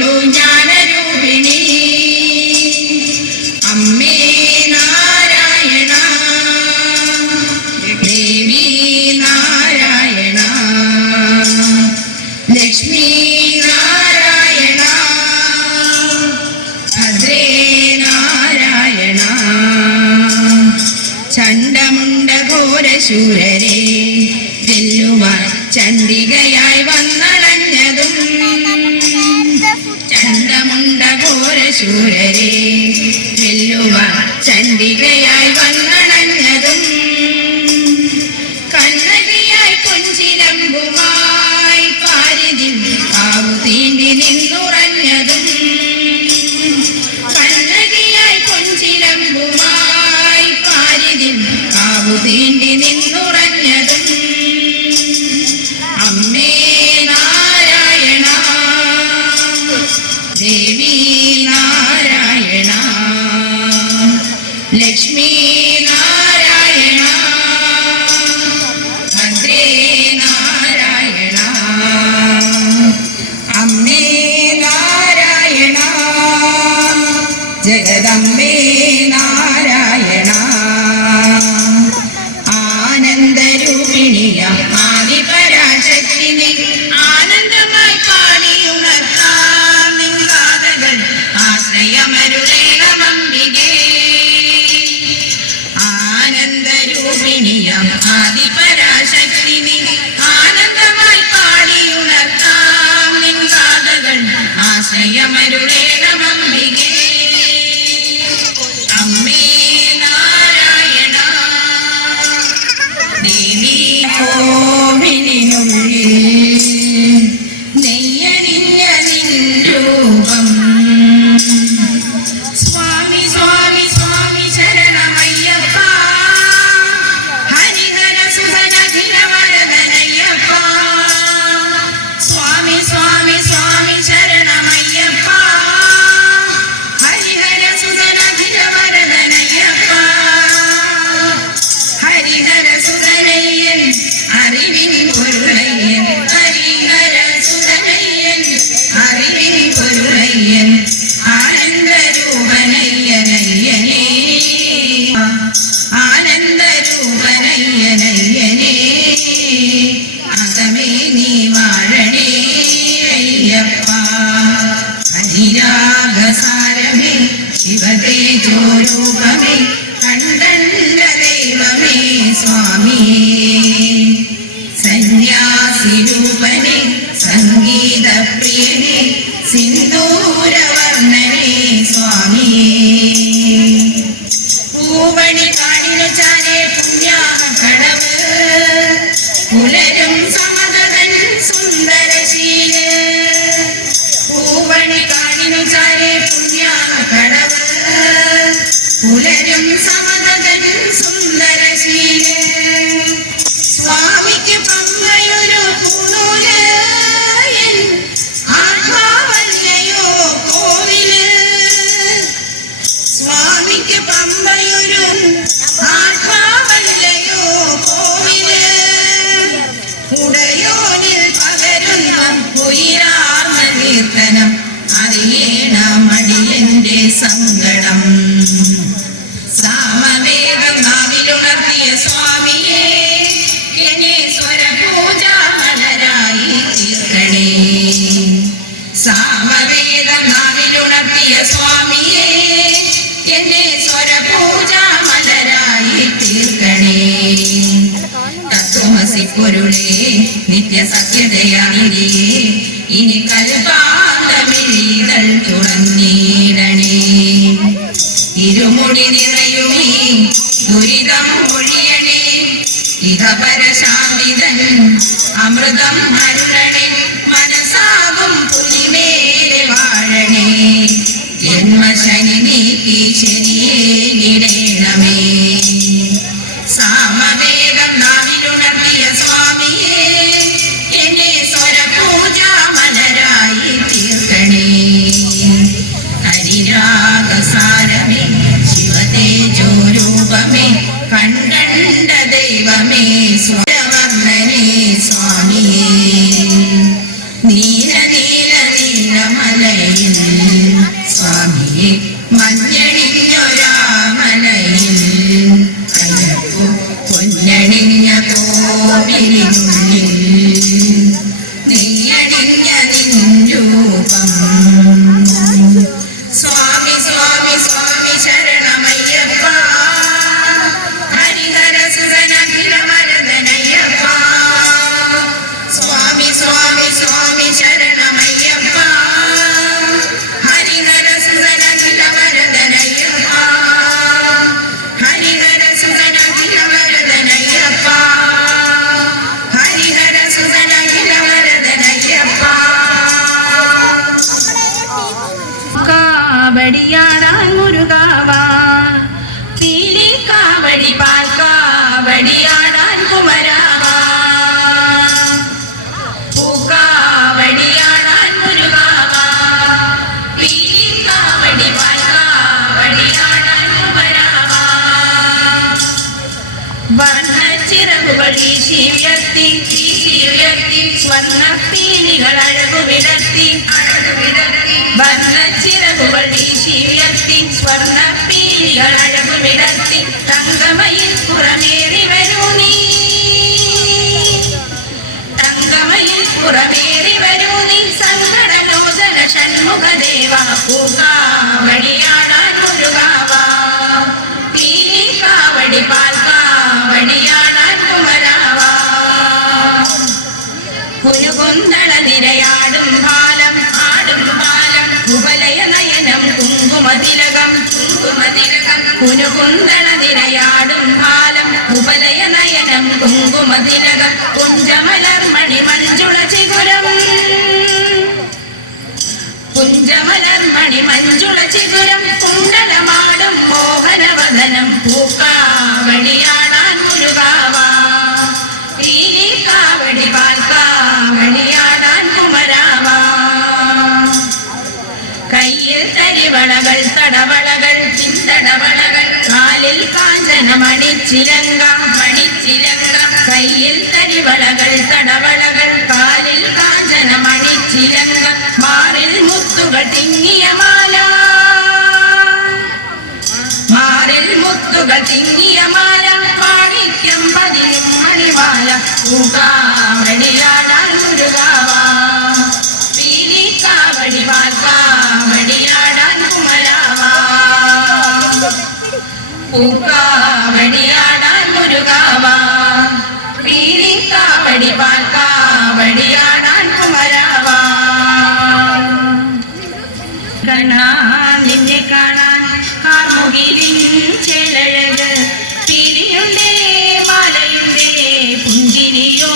കരുണയുള്ളൂ ജ്ഞാനരൂപിണി അമ്മേ നാരായണ ദേവി നാരായണ ലക്ഷ്മി നാരായണ ഭദ്രേ നാരായണ ചണ്ഡമുണ്ഡഘോരശൂരരെ വെല്ലുവാൻ ചണ്ഡികയായി വന്നണഞ്ഞതും ചണ്ഡമുണ്ഡഘോരശൂരരെ വെല്ലുവാൻ ചണ്ഡികയായി വന്നണഞ്ഞതും കണ്ണകിയായി പൊൻചിലമ്പുമായി പാരിതിൽ കാവു തീണ്ടി നിന്നുറഞ്ഞതും കണ്ണകിയായി പൊൻചിലമ്പുമായി പാരിതിൽ കാവു തീണ്ടി നിന്നുറഞ്ഞതും അമ്മേ നാരായണ ദേവി നാരായണ ലക്ഷ്മി നാരായണ ഭദ്രേ നാരായണ അമ്മേ നാരായണ ജഗദമ്മേ നാരായണ ആനന്ദരൂപിണിയ ആദിപരാശക്തിനെ ആനന്ദമായി പാടിയുണർത്താം നിൻകാതകൾ ആശ്രയമരുളേണമംബികേ ആനന്ദരൂപിണിയ ആദിപരാശക്തിനെ ആനന്ദമായി പാടിയുണർത്താം നിൻകാതകൾ ആശ്രയമരുളേണമംബികേ അമ്മേ നാരായണ ദേവി കോവിലിനുള്ളിൽ നെയ്യണിഞ്ഞ നിൻ രൂപം സ്വാമി സ്വാമി സ്വാമി ശരണമയ്യപ്പ ഹരിഹര സുതനഖില വരദനയ്യപ്പ സ്വാമി സ്വാമി സ്വാമി ശരണമയ്യപ്പ ഹരിഹര സുതനഖില വരദനയ്യപ്പ ഹരിഹര സുതനയ്യൻ അറിവിൻ പൊരുളയ്യൻ ഹരിഹര സുതനയ്യൻ അറിവിൻ പൊരുളയ്യൻ ആനന്ദരൂപനയ്യനയ്യനേ ആനന്ദരൂപനയ്യനയ്യനേ അകമേ നീ വാഴണേ അയ്യപ്പ ഹരിരാഗസാരമേ ശിവതേജോരൂപമേ കണ്ടണ്ട ദൈവമേ സ്വാമിയേ സന്യാസിരൂപനെ സംഗീതപ്രിയനെ സിന്ദൂരവർണ്ണനെ സ്വാമിയേ പൂവണി കാടിനു ചാരെ പുണ്യാകടവ് പുലരും സമതൻ സുന്ദരശീല് പൂവണി കാടിനു ചാരെ പുണ്യാകടവ് പുലരും സമതൻ സുന്ദരശീല് സ്വാമിക്ക് പമ്പയൊരു പൂനൂല് ആത്മാവല്ലയോ കോവില് സ്വാമിക്ക് പമ്പയൊരു ആത്മാവല്ലയോ കോവില് ഉടയോനിൽ പകരുന്ന ഉയരാർന്ന കീർത്തനം അറിയേണമടിയന്റെ സങ്കടം സാമവേദം നാവിലുണർത്തിയ സ്വാമിയേ എന്നെ സ്വരപൂജാമലരായി തീർക്കണേ സാമവേദം നാവിലുണർത്തിയ സ്വാമിയേ എന്നെ സ്വരപൂജാമലരായി തീർക്കണേ തത്വമസി പൊരുളേ നിത്യസത്യതയാനിരിയേ ഇനി കൽപാന്തമിഴികൾ തുറന്നിടണേ ഇരുമുടി നിറയുമീ ദുരിതം ഒഴിയണേ ഇഹപരശാന്തിതൻ അമൃതം അരുളണേ മനസ്സാകും പുലിമേലെ വാഴണേ ജന്മശനി നീക്കി ശനിയേ ഇടേണമേ സാമവേദം നാവിലുണർത്തിയ സ്വാമിയേ എന്നെ സ്വരപൂജാമലരായി തീർക്കണേ ഹരിരാഗസാരമേ ശിവതേജോരൂപമേ കണ്ട ദൈവമേ സ്വരവർണ്ണനേ സ്വാമിയേ വീശി ഉയർത്തി സ്വർണ്ണപ്പീലികൾ അഴകു വിടർത്തി വർണ്ണച്ചിറകുകൾ വീശി ഉയർത്തി സ്വർണ്ണപ്പീലികൾ അഴകു വിടർത്തി തങ്കമയിൽ പുറമേറി വരൂ നീ സങ്കടലോചന ഷൺമുഖദേവ പൂക്കാവടിയാടാൻ മുരുകാവ പീലിക്കാവടി പാൽക്കാവടിയാടാൻ കുമരാവ കുനുകുന്തള നിരയാടും പാലം ഉപലയ നയനം കുങ്കുമതിലകം കുനുകുന്തള നിരയാടും പാലം ഉപലയ നയനം കുങ്കുമതിലകം കുഞ്ചമലർമണി മഞ്ജുള ചിഗുരം കുണ്ടലമാടും മോഹനവദനം പൂക്കാവടിയാടാൻ മുരുകാവ പീലിക്കാവടി പാൽക്കാവടിയാടാൻ കുമരാവ കയ്യിൽ തരിവളകൾ തടവളകൾ പിന്തടവളകൾ കാലിൽ കാഞ്ചന മണിച്ചിലങ്ക കയ്യിൽ തരിവളകൾ തടവളകൾ കാലിൽ കാഞ്ചന മണിച്ചിലങ്ക മാറിൽ മുത്തുകൾ തിങ്ങിയ മാല പാണിക്യം പതിനും മണിമാല പൂക്കാവടിയാടാൻ മുരുകാവ പീലിക്കാവടി പാൽക്കാവടിയാടാൻ കുമരാവ പൂക്കാവടിയാടാൻ മുരുകാവ പീലിക്കാവടി പാൽക്കാവടിയാടാൻ കുമരാവ നിന്നെ കാണാൻ കാർമുകിലിൻ ചേലഴക് പിരിയുണ്ടേ മാലയുണ്ടേ പുഞ്ചിരിയോ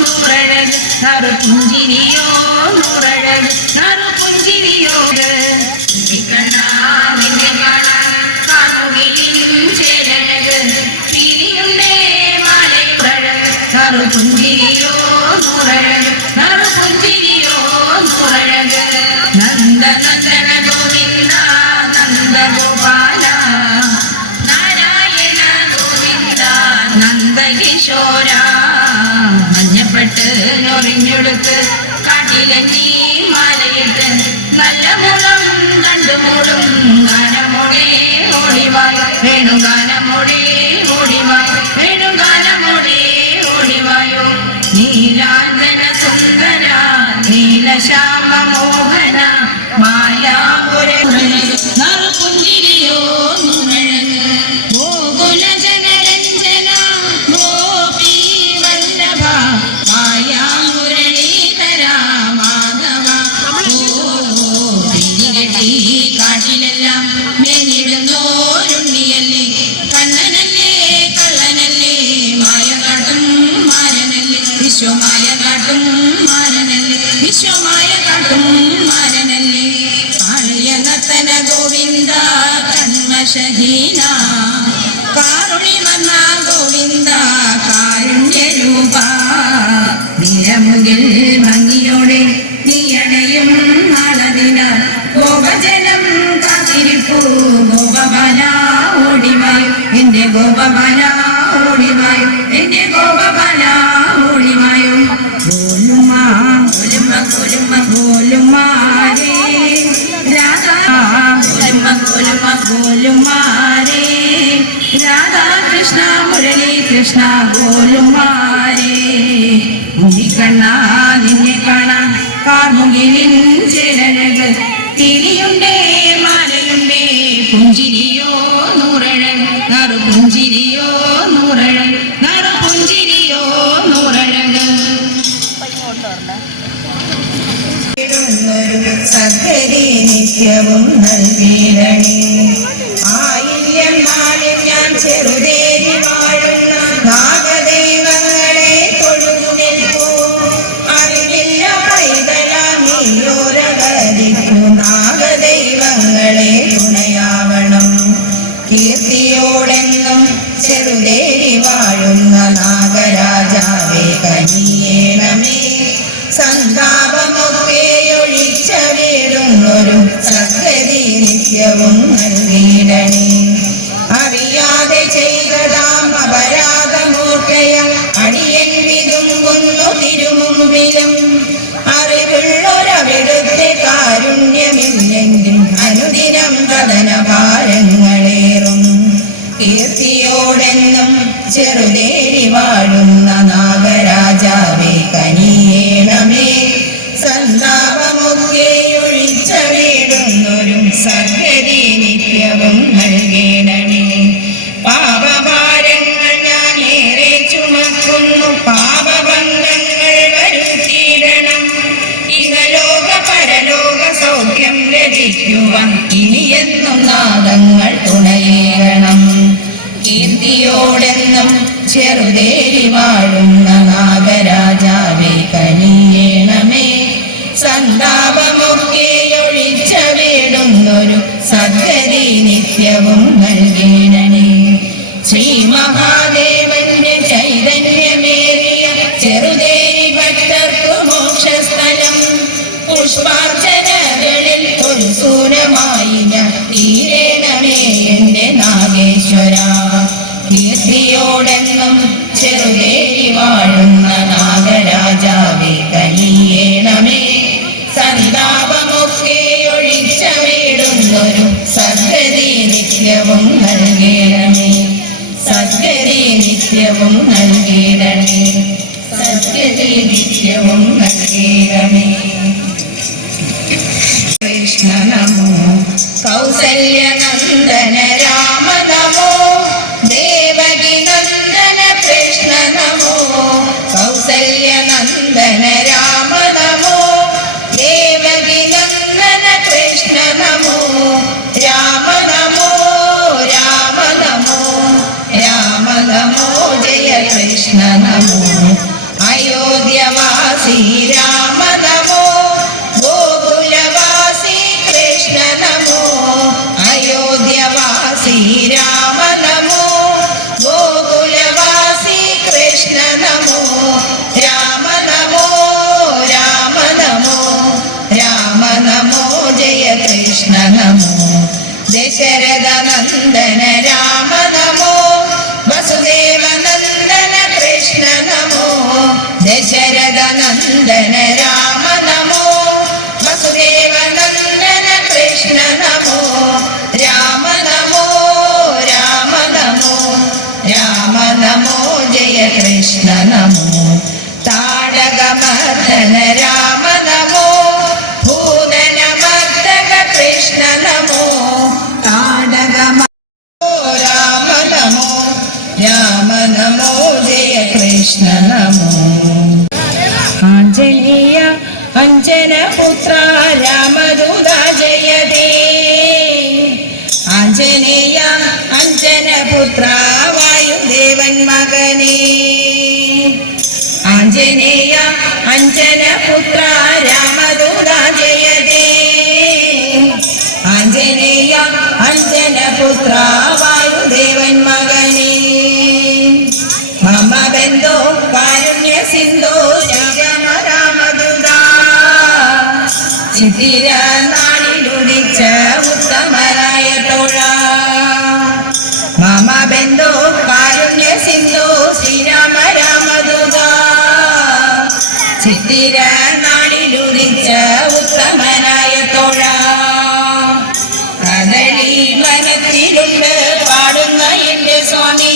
നൂറഴക് നറുപുഞ്ചിരിയോ നൂറഴക് നറുപുഞ്ചിരിയോ നിന്നെ കാണാൻ കാർമുകിലിൻ ചേലഴക് പിരിയുണ്ടേ മാലയുഴക് നറുപുഞ്ചിരിയോ നൂറഴക് നറുപുഞ്ചിരിയോ നൂറഴക് നന്ദനന്ദന ഗോവിന്ദ നന്ദഗോപാല നാരായണ ഗോവിന്ദ നന്ദകിശോര മഞ്ഞപ്പെട്ട് ഞൊറിഞ്ഞെടുത്ത് കാട്ടിലഞ്ഞി മാലയിട്ട് നല്ല മുളം കണ്ടുമൂടും ഗാനമോടെ ഓടിവായ വേണുഗാനമോടെ ഓടിവായ വേണുഗാനമോടെ ഓടിവായോ നീലാഞ്ജന സുന്ദര നീലശ്യാമ മോഹന മായാപുര നറുപുഞ്ചിരിയോ നൂറഴക് ഗോകുല ജനരഞ്ജന ഗോപീ വല്ലഭ മായാമുരളീധര മാധവ തിരികെട്ടി കാട്ടിലെല്ലാം മേനിടുന്നോരുണ്ണിയല്ലേ കണ്ണനല്ലേ കള്ളനല്ലേ മായ കാട്ടും മാരനല്ലേ വിശ്വമായ കാട്ടും മാരനല്ലേ വിശ്വമായ കാട്ടും മാരനല്ലേ കാളിയനത്തന ഗോവിന്ദ കന്മഷഹീന കാരുണിമന്ന ഗോവിന്ദ കാരുണ്യരൂപ നിരമുകിൽ ഭംഗിയോടെ നീയണയും നാളതിനാൽ ഗോപജനം കാത്തിരിപ്പൂ ഗോപബാല ഓടിവായു എന്റെ ഗോപബാല ഓടിവായു എന്റെ ഗോപബാല ഓടിവായു ഗോലുമാരേ രാധാകൃഷ്ണ മുരളി കൃഷ്ണ ഗോലുമാരേ ഉണ്ണിക്കണ്ണ നിന്നെ കാണാൻ കാർമുകിലിൻ ചേലഴക് തിരിയുണ്ടേ മാലയുണ്ടേ പുഞ്ചിരിയോ നൂറഴക് നറുപുഞ്ചിരിയോ നൂറഴക് നറുപുഞ്ചിരിയോ നൂറഴക് സകരി നിത്യവും നൽകിയിടണേ ആയില്യം നാളിൽ ഞാൻ ചെറുതേരി വാഴുന്ന നാഗദൈവങ്ങളെ തൊഴുതു നിൽപ്പൂ അറിവില്ല പൈതലാമിയോരകരിക്കു നാഗദൈവങ്ങളെ തുണയാവണം കീർത്തിയോടെന്നും ചെറുതേരി വാഴുന്ന നാഗരാജാവേ കനിയേണമേ സന്താപമൊക്കെയൊഴിച്ച വീടുന്നൊരു സകരി നിത്യവും നൽകിയിടണേ അറിയാതെ ചെയ്തതാം അപരാധമൂർക്കയ അടി ചെറുതേരി വാഴുന്ന നാഗരാജാവേ കനിയേണമേ. സന്താപമൊക്കെ ഒഴിച്ച വീടുന്നൊരു സദ്ഗതി നിത്യവും നൽകേണമേ. പാപഭാരങ്ങൾ ഞാനേറെ ചുമക്കുന്നു, പാപഭംഗങ്ങൾ വരുത്തിയിടണം. ഇഹലോക പരലോക സൗഖ്യം ലഭിക്കുവാൻ ഇനിയെന്നും നാദങ്ങൾ തുണയേറണം. കീർത്തിയോടെന്നും ചെറുതേരി വാഴുന്ന നാഗരാജാവേ കനിയേണമേ. സന്താപമൊക്കെ ഒഴിച്ച വീടുന്നൊരു സദ്ഗതി നിത്യവും നൽകേണമേ. ശ്രീ മഹാദേവന്റെ ചൈതന്യമേറിയ ചെറുതേരി ഭക്തർക്കു മോക്ഷസ്ഥലം. പുഷ്പാർച്ചനകളിൽ ഉത്സൂരമായി ഞാൻ തീരണമേ എന്റെ നാഗേശ്വര. കീർത്തിയോടെന്നും ചെറുതേരി വാഴുന്ന നാഗരാജാവേ കനിയേണമേ. സന്താപമൊക്കെ ഒഴിച്ച വീടുന്നൊരു സദ്ഗതി നിത്യവും നൽകേണമേ. സദ്ഗതി നിത്യവും നൽകേണമേ. സദ്ഗതി നിത്യവും നൽകേണമേ. കൃഷ്ണ നമോ കൗസല്യനന്ദന രാമ നമോ. ദേവകി നന്ദന കൃഷ്ണ നമോ. കൗസല്യനന്ദന രാമ നമോ. ദേവകി നന്ദന കൃഷ്ണ നമോ. രാമ നമോ രാമ നമോ. രാമ നമോ ജയ കൃഷ്ണ നമോ. അയോധ്യവാസി രാമ നമോ. ഗോകുലവാസി കൃഷ്ണ നമോ. അയോധ്യവാസി രാമ നമോ. ഗോകുലവാസി കൃഷ്ണ നമോ. രാമ നമോ രാമ നമോ. രാമ നമോ ജയ കൃഷ്ണ നമോ. ദശരഥ നന്ദന രാമ നമോ. വസുദേവ നന്ദന കൃഷ്ണ നമോ. ദശരഥ നന്ദന രാമ നമോ. വസുദേവ നന്ദന കൃഷ്ണ നമോ. രാമ നമോ രാമ നമോ. രാമ നമോ ജയ കൃഷ്ണ നമോ. താടകമർദ്ദന രാമ നമോ. ഭൂതനമർദ്ദക കൃഷ്ണ നമോ. താടകമ രാമ നമോ. രാമ നമോ ജയ കൃഷ്ണ നമോ. ആഞ്ജനേയ അഞ്ജനപുത്ര രാമദൂത ജയതേ. ആഞ്ജനേയ അഞ്ജനപുത്ര വായുദേവൻ മകനേ. ആഞ്ജനേയ അഞ്ജനപുത്ര രാമദൂത ജയതേ. ആഞ്ജനേയ അഞ്ജനപുത്ര വായുദേവൻ മകനേ. മമ ബന്ധോ കാരുണ്യ സിന്ധോ ശ്രീരാമ രാമദൂത. ചിത്തിര നാളിലുദിച്ച ഉത്തമരായ തോഴ. മമ ബന്ധോ കാരുണ്യ സിന്ധോ ശ്രീരാമ രാമദൂത. ചിത്തിര നാളിലുദിച്ച ഉത്തമനായ തോഴ. കദളി വനത്തിലുണ്ട് പാടുന്ന എന്റെ സ്വാമി.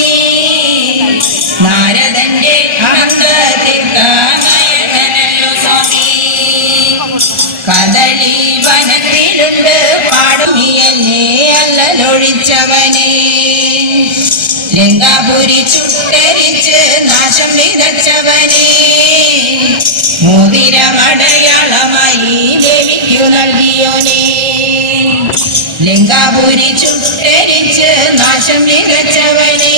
നാരദന്റെ അനന്തതീർത്ഥനയനല്ലോ സ്വാമി. കദളി വനത്തിലുണ്ട് പാടുമിയല്ലേ അല്ലലൊഴിച്ചവനെ. ലങ്കാപുരി ചുട്ടരിച്ച് നാശം വിതച്ചവനെ. മോതിരമടയാളമായി ദേവിക്കു നൽകിയോനെ. ലങ്കാപുരി ചുട്ടരിച്ച് നാശം വിതച്ചവനെ.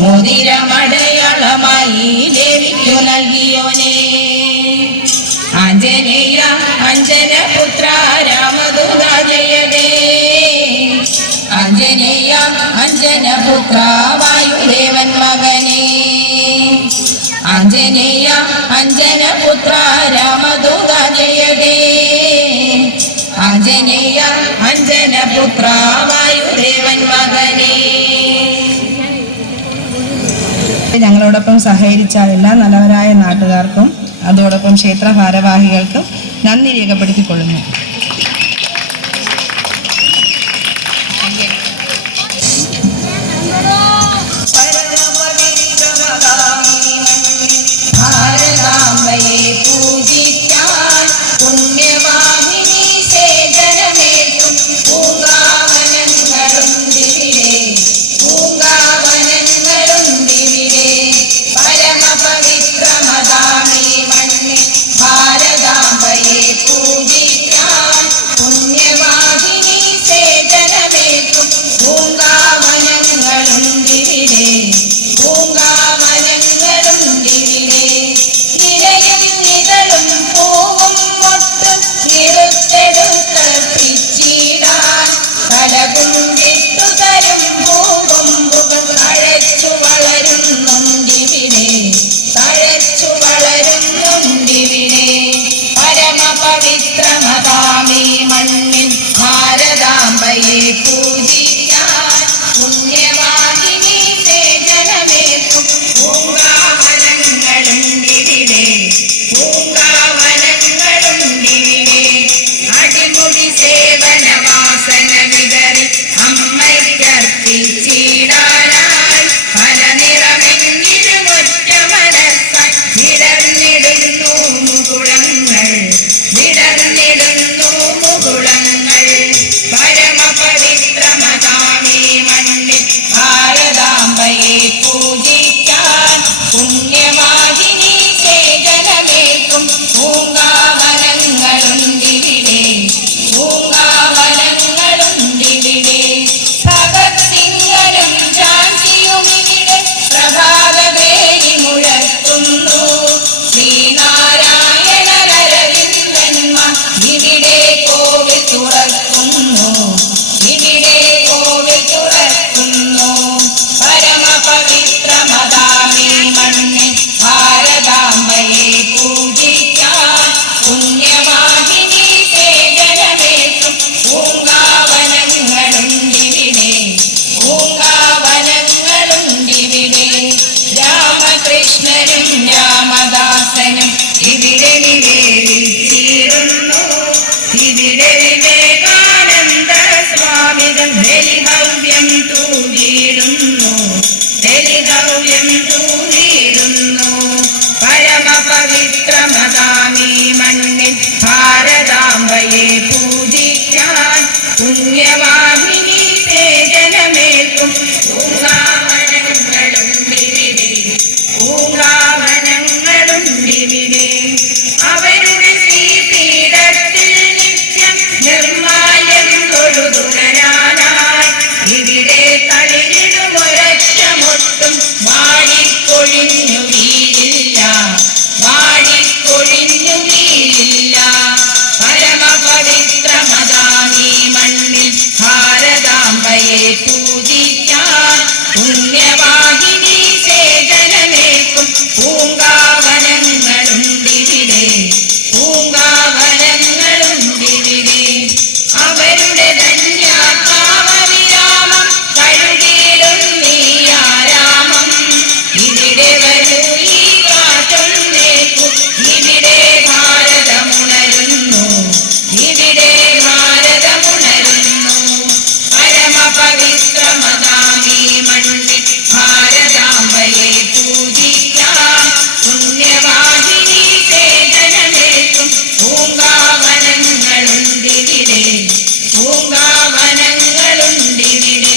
മോതിരമടയാളമായി ദേവിക്കു നൽകിയോനെ. ആഞ്ജനേയ അഞ്ജനപുത്ര രാമദൂത ജയതേ. ആഞ്ജനേയ അഞ്ജനപുത്ര വായുദേവൻ മകനേ. ആഞ്ജനേയ അഞ്ജനപുത്ര രാമദൂത ജയതേ. ആഞ്ജനേയ അഞ്ജനപുത്ര വായുദേവൻ മകനേ. ഞങ്ങളോടൊപ്പം സഹകരിച്ച എല്ലാ നല്ലവരായ നാട്ടുകാർക്കും അതോടൊപ്പം ക്ഷേത്ര ഭാരവാഹികൾക്കും നന്ദി രേഖപ്പെടുത്തിക്കൊള്ളുന്നു. പവിത്രമതാമീ മണ്ണിൽ ഭാരതാംബയെ പൂജിക്കാൻ പുണ്യവാഹിനി സേചനമേൽക്കും പൂങ്കാവനങ്ങളുണ്ടിവിടെ പൂങ്കാവനങ്ങളുണ്ടിവിടെ അടിമുടി സേവനവാസന വിതറി അമ്മയ്ക്കർപ്പിച്ചിടാനായി പല നിറമെങ്കിലുമൊറ്റ മനസ്സായി വിടർന്നിടുന്നു മുകുളങ്ങൾ വിടർന്നിടുന്നു മുകുളങ്ങൾ പരമപവിത്രമതാമീ മണ്ണിൽ ഭാരതാംബയെ പൂജിക്കാൻ പുണ്യവാഹിനി സേചനമേൽക്കും പൂങ്കാവനങ്ങളുണ്ടിവിടെ പൂങ്കാവനങ്ങളുണ്ടിവിടെ ഭഗത് സിംഗനും ഝാൻസിയുമിവിടെ പ്രഭാതഭേരി മുഴക്കുന്നു ശ്രീനാരായണരവിന്ദന്മാർ ഇവിടെ കോവിൽ തുറക്കുന്നു ഇവിടെ കോവിൽ തുറക്കുന്നു പരമപവിത്രമതാമീ മണ്ണിൽ ഭാരതാംബയെ പൂജിക്കാൻ പുണ്യവാഹിനി സേചനമേൽക്കും പൂങ്കാവനങ്ങളുണ്ടിവിടെ പൂങ്കാവനങ്ങളുണ്ടിവിടെ രാമകൃഷ്ണനും രാമദാസനും ഇവിടെ നിവേദിച്ചിരുന്നു ഇവിടെ വിവേകാനന്ദ സ്വാമികൾ ബലിഹവ്യം തൂകിയിടുന്നു ബലിഹവ്യം തൂകിയിടുന്നു പരമപവിത്രമതാമീ മണ്ണിൽ ഭാരതാംബയെ പൂജിക്കാൻ പുണ്യവാഹിനി സേചനമേൽക്കും പൂങ്കാവനങ്ങളുണ്ടിവിടെ പൂങ്കാവനങ്ങളുണ്ടിവിടെ അവരുടെ ശ്രീപീഠത്തിൽ നിത്യം നിർമ്മാല്യം തൊഴുതുണരാനായി ഇവിടെ തളിരിടുമൊരറ്റമൊട്ടും വാടിക്കൊഴിഞ്ഞു വീഴില്ല വാടിക്കൊഴിഞ്ഞു വീഴില്ല പരമപവിത്രമതാമീ മണ്ണിൽ ഭാരതാംബയെ പൂജിക്കാൻ പുണ്യവാഹിനി സേചനമേൽക്കും പൂങ്കാവനങ്ങളുണ്ടിവിടെ പൂങ്കാവനങ്ങളുണ്ടിവിടെ അവരുടെ ധന്യാത്മാവവിരാമം കഴുകിയിടും നീയാരാമം ഇവിടെ വരൂ ഈ കാറ്റൊന്നേക്കു ഇവിടെ ഭാരതമുണരുന്നു ഇവിടെ ഭാരതമുണരുന്നു പരമപവിത്രമതാമീ മണ്ണിൽ ഭാരതാംബയെ പൂജിക്കാൻ പുണ്യവാഹിനി സേചനമേൽക്കും പൂങ്കാവനങ്ങളുണ്ടിവിടെ പൂങ്കാവനങ്ങളുണ്ടിവിടെ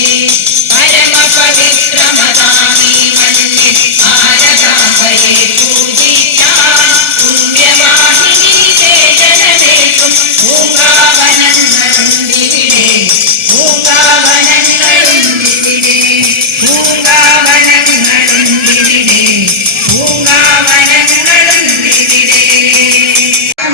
പരമപവിത്രമതാമീ മണ്ണിൽ ഭാരതാംബയെ പൂജിക്കാൻ പുണ്യവാഹിനി സേചനമേൽക്കും പൂങ്കാവനങ്ങളുണ്ടിവിടെ പൂങ്കാവനങ്ങളുണ്ടിവിടെ പൂങ്കാവനങ്ങളുണ്ടിവിടെ പൂങ്കാവനങ്ങളുണ്ടിവിടെ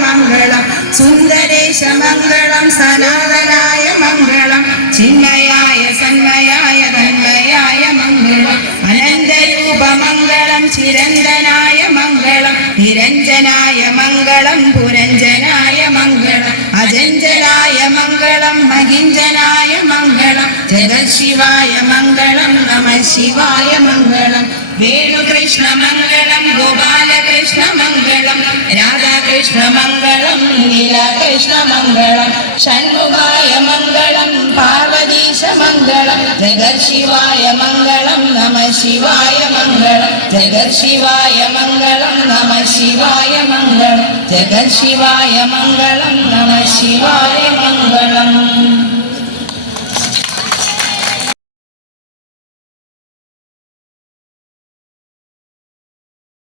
മംഗളം സുന്ദരേശ മംഗളം സനാതനായ മംഗളം ചിന്മയായ സന്മയായ തന്മയായ മംഗളം അനന്തരൂപ മംഗളം ചിരന്തനായ മംഗളം നിരഞ്ജനായ മംഗളം പുരഞ്ജനായ മംഗളം അജഞ്ചലായ മംഗളം മഹിഞ്ജനായ മംഗളം ജഗശിവായ മംഗളം നമഃ ശിവായ മംഗളം വേണുകൃഷ്ണ മംഗളം ഗോപാലകൃഷ്ണ മംഗളം രാധാകൃഷ്ണ മംഗളം നീലകൃഷ്ണ മംഗളം ഷൺമുഖായ മംഗളം പാർവതീശ മംഗളം ജഗശിവായ മംഗളം നമഃ ശിവായ മംഗളം ജഗശിവായ മംഗളം നമഃ ശിവായ മംഗളം ജഗശിവായ മംഗളം നമഃ ശിവായ